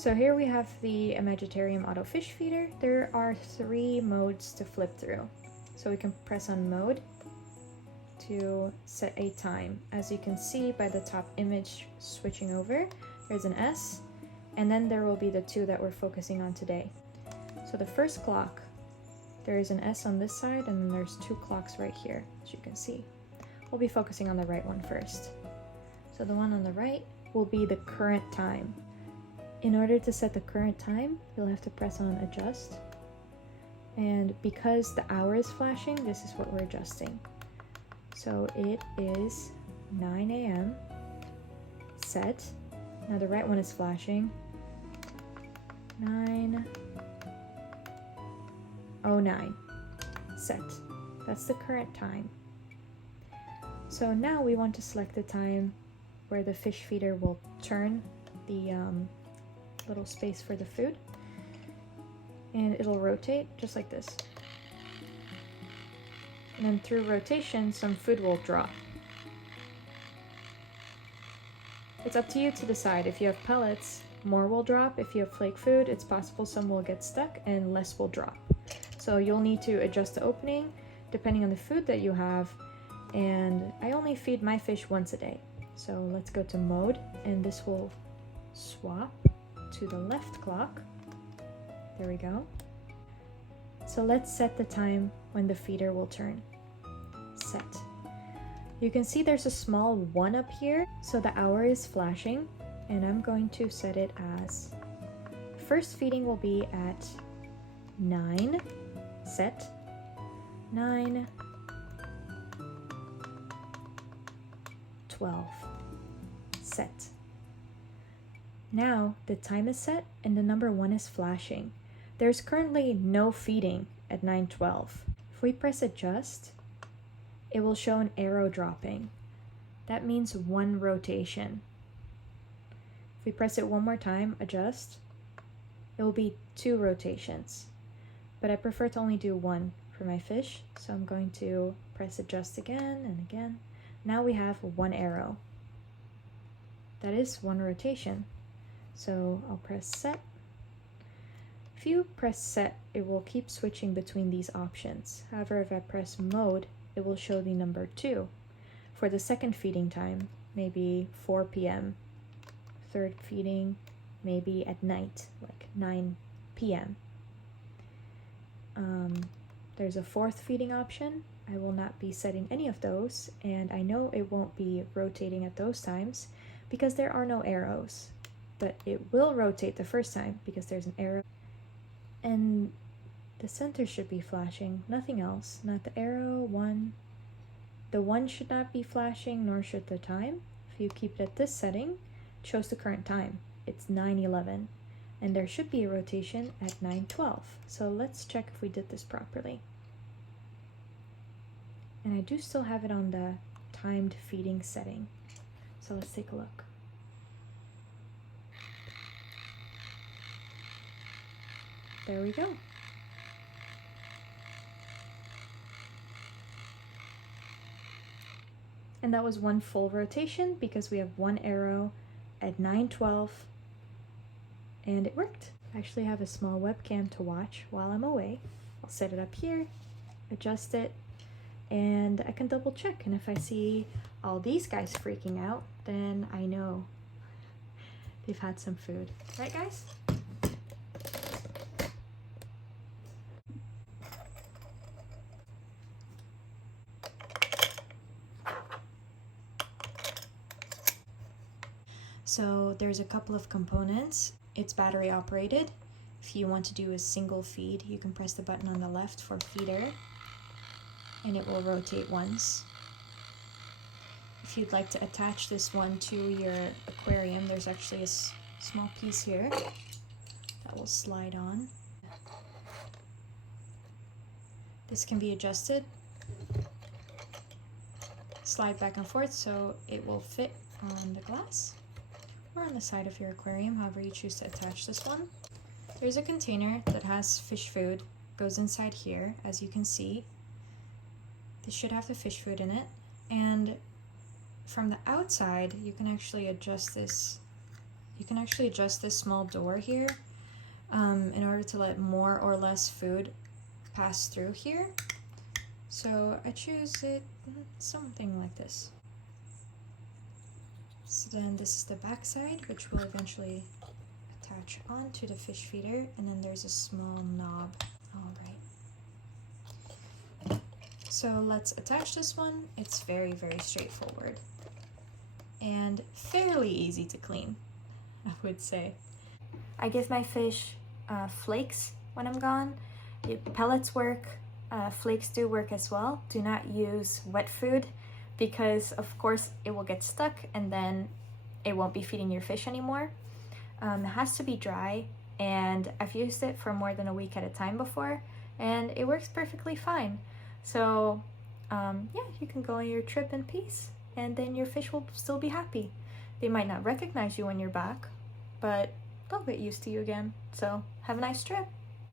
So here we have the Imagitarium auto fish feeder. There are 3 modes to flip through. So we can press on mode to set a time. As you can see by the top image switching over, there's an S, and then there will be the 2 that we're focusing on today. So the first clock, there is an S on this side, and then there's 2 clocks right here, as you can see. We'll be focusing on the right one first. So the one on the right will be the current time. In order to set the current time, you'll have to press on adjust. And because the hour is flashing, this is what we're adjusting. So it is 9 a.m. set. Now the right one is flashing. 9:09 set. That's the current time. So now we want to select the time where the fish feeder will turn the little space for the food, and it'll rotate just like this. And then through rotation, some food will drop. It's up to you to decide. If you have pellets, more will drop. If you have flake food, it's possible some will get stuck and less will drop. So you'll need to adjust the opening depending on the food that you have. And I only feed my fish once a day. So let's go to mode, and this will swap to the left clock. There we go. So let's set the time when the feeder will turn. Set. You can see there's a small 1 up here, so the hour is flashing, and I'm going to set it as first feeding will be at 9 set. 9:12 set. Now the time is set and the number 1 is flashing. There's currently no feeding at 9:12. If we press adjust, it will show an arrow dropping. That means 1 rotation. If we press it one more time, adjust, it will be 2 rotations. But I prefer to only do 1 for my fish, so I'm going to press adjust again and again. Now we have 1 arrow. That is 1 rotation. So I'll press set. If you press set, it will keep switching between these options. However, if I press mode, it will show the number 2. For the second feeding time, maybe 4 p.m. Third feeding, maybe at night, like 9 p.m. There's a 4th feeding option. I will not be setting any of those, and I know it won't be rotating at those times because there are no arrows. But it will rotate the first time because there's an arrow. And the center should be flashing, nothing else, not the arrow, 1. The 1 should not be flashing, nor should the time. If you keep it at this setting, it shows the current time. It's 9:11, and there should be a rotation at 9:12. So let's check if we did this properly. And I do still have it on the timed feeding setting. So let's take a look. There we go. And that was 1 full rotation because we have 1 arrow at 9:12, and it worked. I actually have a small webcam to watch while I'm away. I'll set it up here, adjust it, and I can double check. And if I see all these guys freaking out, then I know they've had some food. Right, guys? So there's a couple of components. It's battery operated. If you want to do a single feed, you can press the button on the left for feeder, and it will rotate once. If you'd like to attach this one to your aquarium, there's actually a small piece here that will slide on. This can be adjusted, slide back and forth so it will fit on the glass or on the side of your aquarium, however you choose to attach this one. There's a container that has fish food, goes inside here, as you can see. This should have the fish food in it, and from the outside you can actually adjust this You can actually adjust this small door here in order to let more or less food pass through here. So I choose it something like this. So then this is the back side, which will eventually attach onto the fish feeder, and then there's a small knob. All right. So let's attach this one. It's very, very straightforward and fairly easy to clean, I would say. I give my fish flakes when I'm gone. Pellets work, flakes do work as well. Do not use wet food because of course it will get stuck and then it won't be feeding your fish anymore. It has to be dry, and I've used it for more than a week at a time before and it works perfectly fine. So yeah, you can go on your trip in peace and then your fish will still be happy. They might not recognize you when you're back, but they'll get used to you again. So have a nice trip.